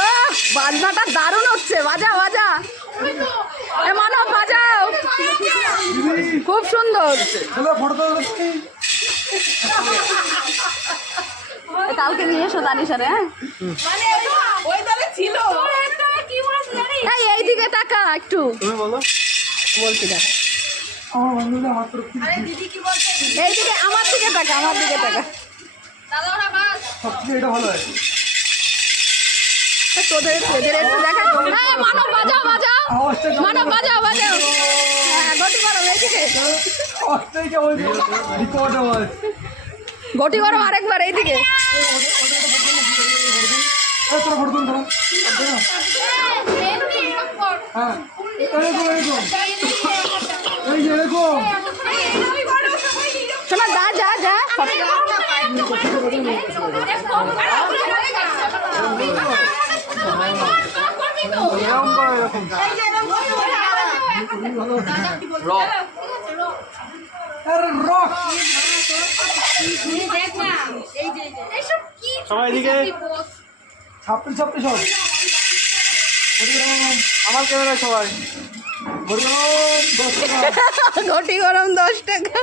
ও বাজনাটা দারুণ হচ্ছে, বাজা বাজা, এ মানব বাজাও, খুব সুন্দর। কালকে নিয়ে এসো তানিশারে। হ্যাঁ এইদিকে তাকা একটু, বলছি দেখ এইদিকে, আমার দিকে তাকা, আমার দিকে তাকা। তোদের তোদের একটু দেখা। হ্যাঁ মানব বাজাও বাজাও, মানব বাজাও বাজাও। হ্যাঁ গটি গরম এইদিকে, গটি গরম আরেকবার এইদিকে। শোনা যা যা যা, সবাই এদিকে ছাপ্পি ছাপ্পি সব আমার ক্যামেরা সবাই। ঘটি গরম 10 টাকা।